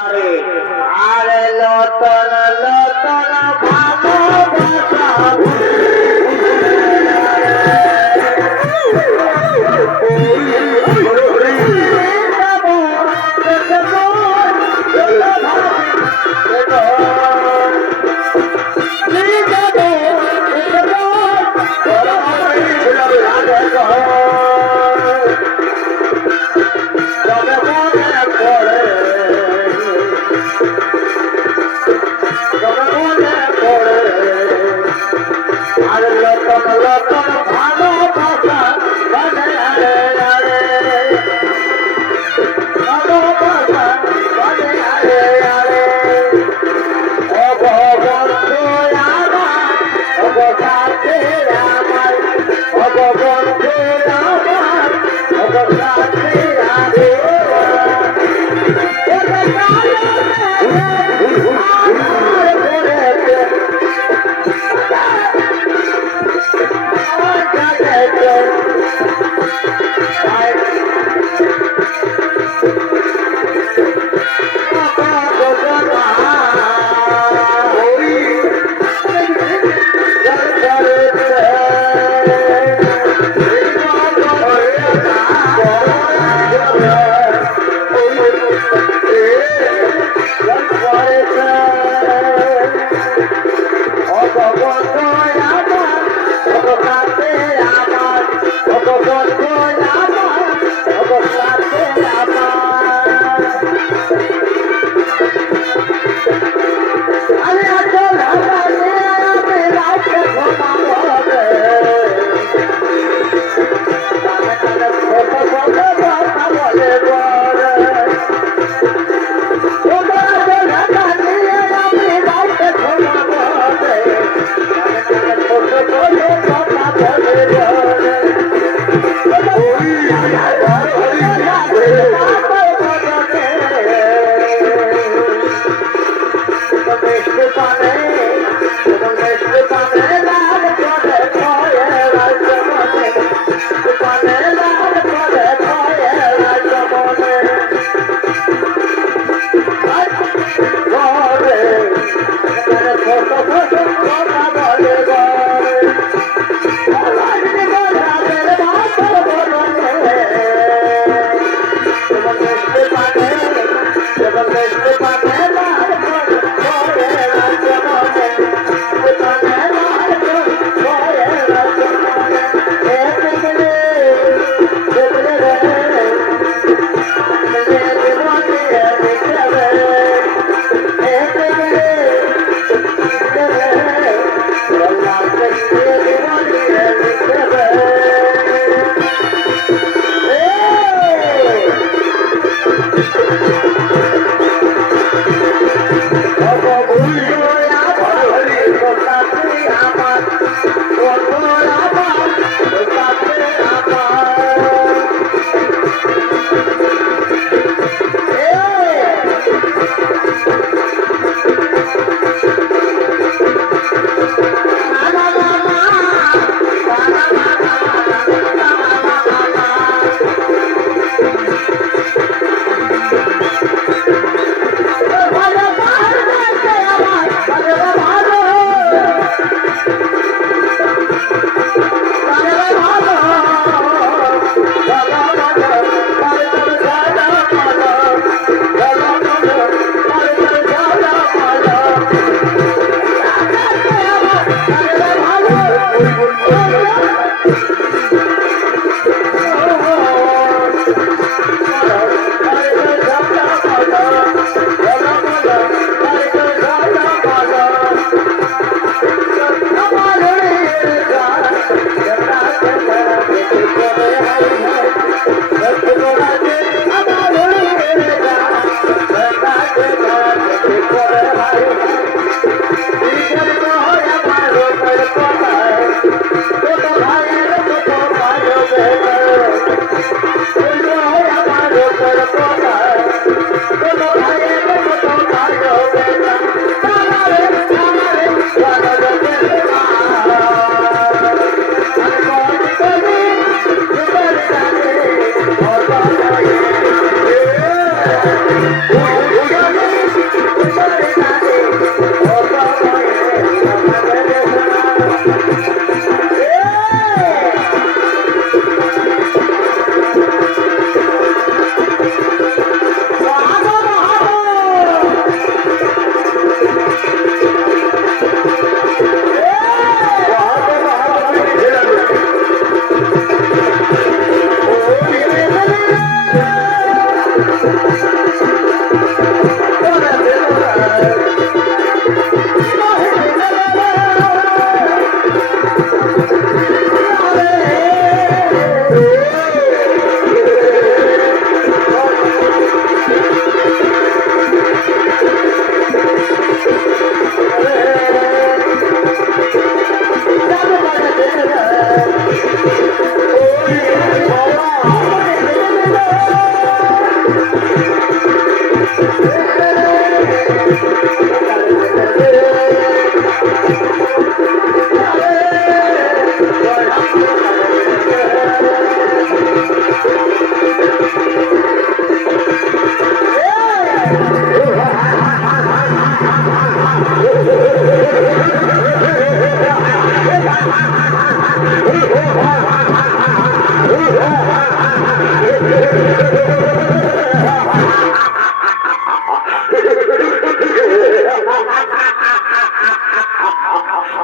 আরে আরে লতন লতন ভালোবাসা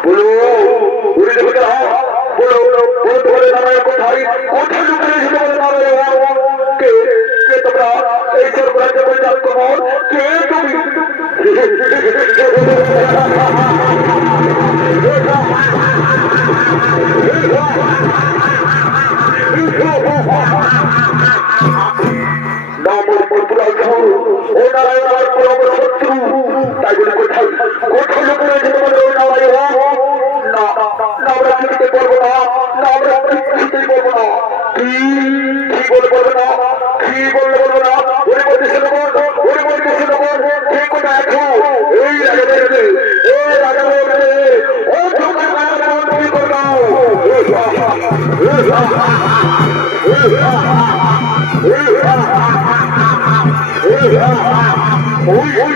বলো ওরে দেবতা বলো বলো ধরে নামায় কোথায় কোথায় লুকিয়ে যেতে বলে নামায় কে কে তোমরা এই সর্বরাজ্য করে যাও তোমার কে তুমি ও নারায়ণ আমার পরম শত্রু তাই বলে কোথায় কোথায় লুকিয়ে যেতে বলে ও নারায়ণ না আমরা কিছুতে করবো না আমরা কিছুতেই করবো না কি বলে বলবো না কি বললে বলবো না ওরে বলতে শুনে ওরে বলতে শুনে কে কোথায় আছো এই রাজা বলবে এই রাজা বলবে ও তোমার তুমি করবো ওই